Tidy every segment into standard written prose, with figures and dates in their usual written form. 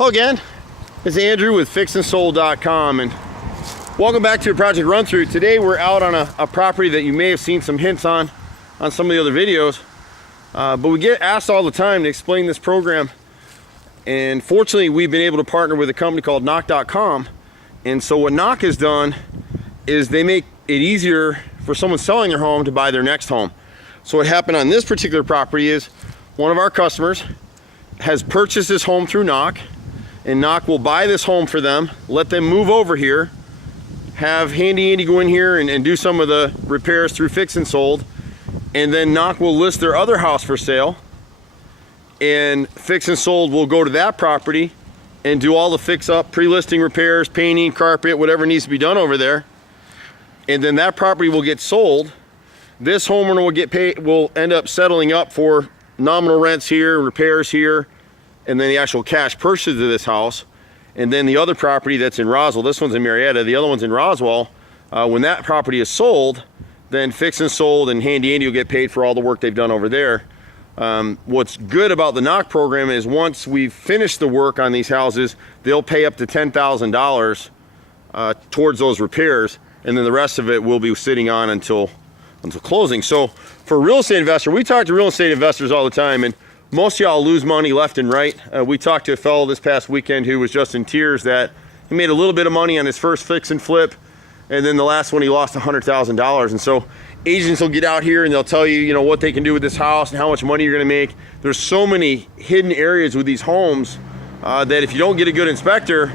Hello again, it's Andrew with fixandsold.com, and welcome back to a project run through. Today we're out on a property that you may have seen some hints on some of the other videos, but we get asked all the time to explain this program, and fortunately we've been able to partner with a company called Knock.com. And so what Knock has done is they make it easier for someone selling their home to buy their next home. So what happened on this particular property is one of our customers has purchased this home through Knock, and Knock will buy this home for them, let them move over here, have Handy Andy go in here and do some of the repairs through Fix and Sold, and then Knock will list their other house for sale, and Fix and Sold will go to that property and do all the fix-up, pre-listing repairs, painting, carpet, whatever needs to be done over there, and then that property will get sold. This homeowner will get paid, will end up settling up for nominal rents here, repairs here, and then the actual cash purchase of this house. And then the other property that's in Roswell, this one's in Marietta, the other one's in Roswell, when that property is sold, then Fix and Sold and Handy Andy will get paid for all the work they've done over there. What's good about the Knock program is once we've finished the work on these houses, they'll pay up to $10,000 towards those repairs, and then the rest of it will be sitting on until closing. So for a real estate investor, we talk to real estate investors all the time, and most of y'all lose money left and right. We talked to a fellow this past weekend who was just in tears that he made a little bit of money on his first fix and flip, and then the last one he lost $100,000. And so agents will get out here and they'll tell you, you know, what they can do with this house and how much money you're gonna make. There's so many hidden areas with these homes that if you don't get a good inspector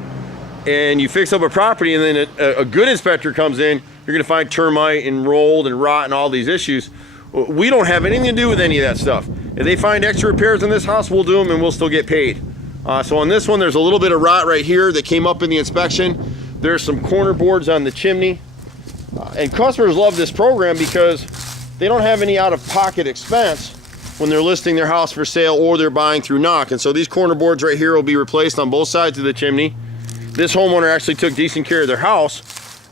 and you fix up a property and then a good inspector comes in, you're gonna find termite and mold and rot and all these issues. We don't have anything to do with any of that stuff. If they find extra repairs in this house, we'll do them and we'll still get paid. So on this one, there's a little bit of rot right here that came up in the inspection. There's some corner boards on the chimney. And customers love this program because they don't have any out-of-pocket expense when they're listing their house for sale or they're buying through Knock. And so these corner boards right here will be replaced on both sides of the chimney. This homeowner actually took decent care of their house,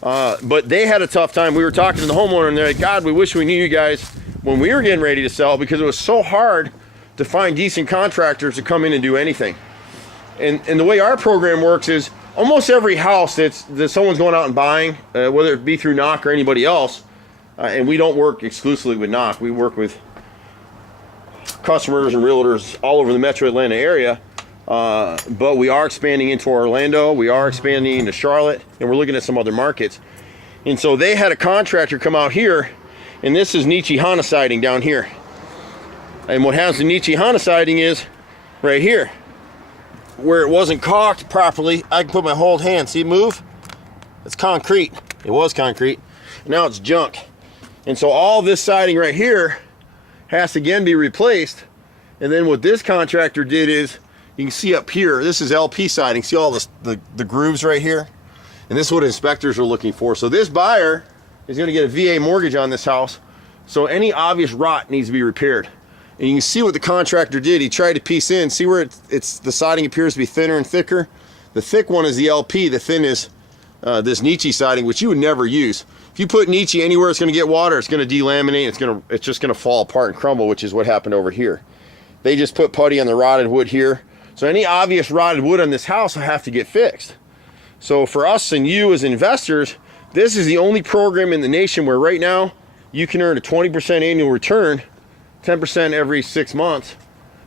but they had a tough time. We were talking to the homeowner and they're like, God, we wish we knew you guys when we were getting ready to sell, because it was so hard to find decent contractors to come in and do anything. And the way our program works is almost every house that someone's going out and buying, whether it be through Knock or anybody else, and we don't work exclusively with Knock, we work with customers and realtors all over the metro Atlanta area, but we are expanding into Orlando, we are expanding into Charlotte, and we're looking at some other markets. And so they had a contractor come out here, and this is Nichihana siding down here. And what happens to Nichihana siding is right here, where it wasn't caulked properly. I can put my whole hand, see it move? It's concrete. It was concrete. Now it's junk. And so all this siding right here has to again be replaced. And then what this contractor did is, you can see up here, this is LP siding. See all the grooves right here? And this is what inspectors are looking for. So this buyer is going to get a VA mortgage on this house, so any obvious rot needs to be repaired. And you can see what the contractor did. He tried to piece in, see where the siding appears to be thinner and thicker? The thick one is the LP, the thin is this Nichi siding, which you would never use. If you put Nichi anywhere it's going to get water, it's going to delaminate, it's just going to fall apart and crumble, which is what happened over here. They just put putty on the rotted wood here. So any obvious rotted wood on this house will have to get fixed. So for us and you as investors, this is the only program in the nation where right now you can earn a 20% annual return, 10% every 6 months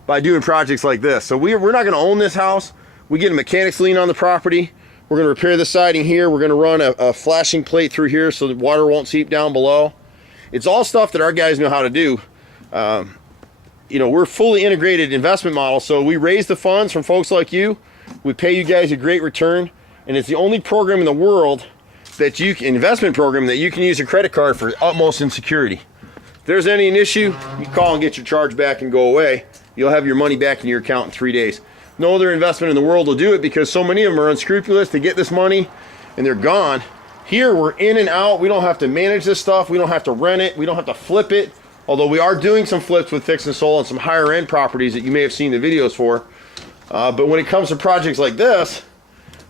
by doing projects like this. So we're not going to own this house. We get a mechanic's lien on the property. We're going to repair the siding here. We're going to run a flashing plate through here so that water won't seep down below. It's all stuff that our guys know how to do. You know, we're fully integrated investment model. So we raise the funds from folks like you. We pay you guys a great return. And it's the only program in the world investment program that you can use a credit card for utmost in security. If there's any issue, you call and get your charge back and go away. You'll have your money back in your account in 3 days. No other investment in the world will do it because so many of them are unscrupulous to get this money and they're gone. Here we're in and out. We don't have to manage this stuff. We don't have to rent it. We don't have to flip it. Although we are doing some flips with Fix and Sold on some higher end properties that you may have seen the videos for. But when it comes to projects like this,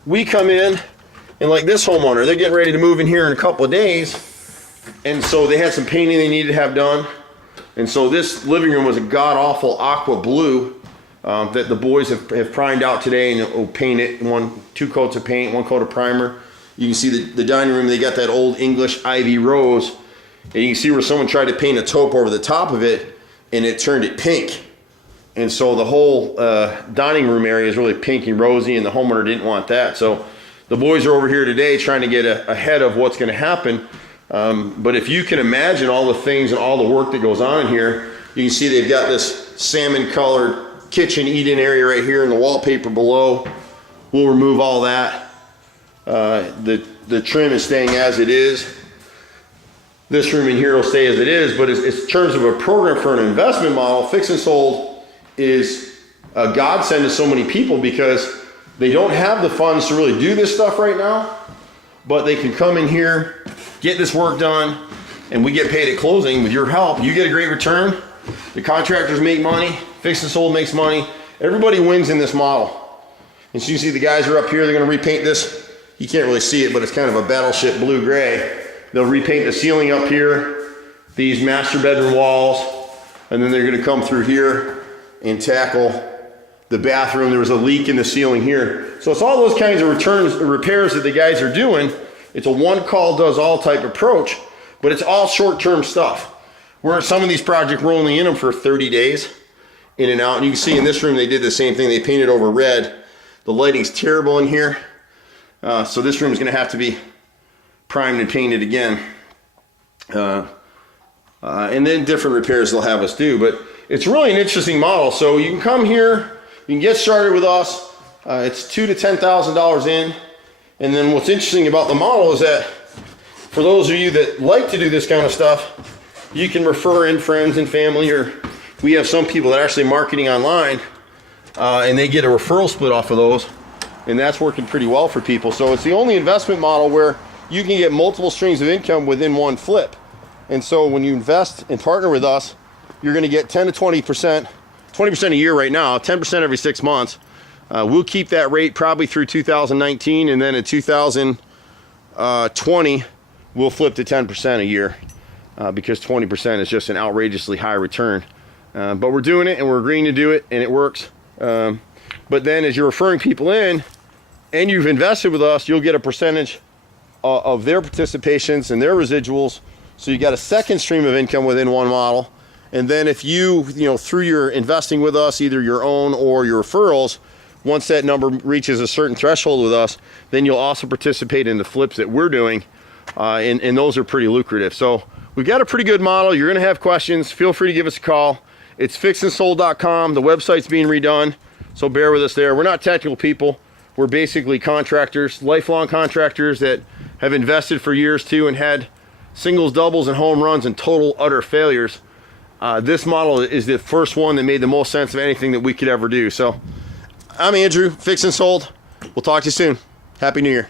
we come in, and like this homeowner, they're getting ready to move in here in a couple of days, and so they had some painting they needed to have done. And so this living room was a god-awful aqua blue. that the boys have primed out today, and will paint it two coats of paint, 1 coat of primer. You can see the dining room, they got that old English ivy rose, and you can see where someone tried to paint a taupe over the top of it, and it turned it pink. And so the whole dining room area is really pink and rosy, and the homeowner didn't want that. So the boys are over here today trying to get ahead of what's going to happen. But if you can imagine all the things and all the work that goes on in here, you can see they've got this salmon colored kitchen eat-in area right here, and the wallpaper below. We'll remove all that. The trim is staying as it is. This room in here will stay as it is, but in terms of a program for an investment model, Fix and Sold is a godsend to so many people, because they don't have the funds to really do this stuff right now, but they can come in here, get this work done, and we get paid at closing with your help. You get a great return, the contractors make money, Fix and Sold makes money, everybody wins in this model. And so you see the guys are up here, they're gonna repaint this. You can't really see it, but it's kind of a battleship blue-gray. They'll repaint the ceiling up here, these master bedroom walls, and then they're gonna come through here and tackle the bathroom. There was a leak in the ceiling here. So it's all those kinds of repairs that the guys are doing. It's a one-call does all type approach, but it's all short-term stuff. Where some of these projects, we're only in them for 30 days, in and out. And you can see in this room, they did the same thing. They painted over red. The lighting's terrible in here. So this room is gonna have to be primed and painted again. And then different repairs they'll have us do. But it's really an interesting model. So you can come here, you can get started with us. It's $2,000 to $10,000 in. And then what's interesting about the model is that for those of you that like to do this kind of stuff, you can refer in friends and family, or we have some people that are actually marketing online, and they get a referral split off of those, and that's working pretty well for people. So it's the only investment model where you can get multiple streams of income within one flip. And so when you invest and partner with us, you're going to get 10 to 20%, 20% a year right now, 10% every 6 months. We'll keep that rate probably through 2019, and then in 2020, we'll flip to 10% a year, because 20% is just an outrageously high return. But we're doing it, and we're agreeing to do it, and it works. But then as you're referring people in, and you've invested with us, you'll get a percentage of their participations and their residuals. So you got a second stream of income within one model. And then if you through your investing with us, either your own or your referrals, once that number reaches a certain threshold with us, then you'll also participate in the flips that we're doing. And those are pretty lucrative. So we've got a pretty good model. You're gonna have questions, feel free to give us a call. It's fixandsold.com. The website's being redone, so bear with us there. We're not technical people. We're basically contractors, lifelong contractors that have invested for years too, and had singles, doubles, and home runs and total utter failures. This model is the first one that made the most sense of anything that we could ever do. So I'm Andrew, Fix and Sold. We'll talk to you soon. Happy New Year.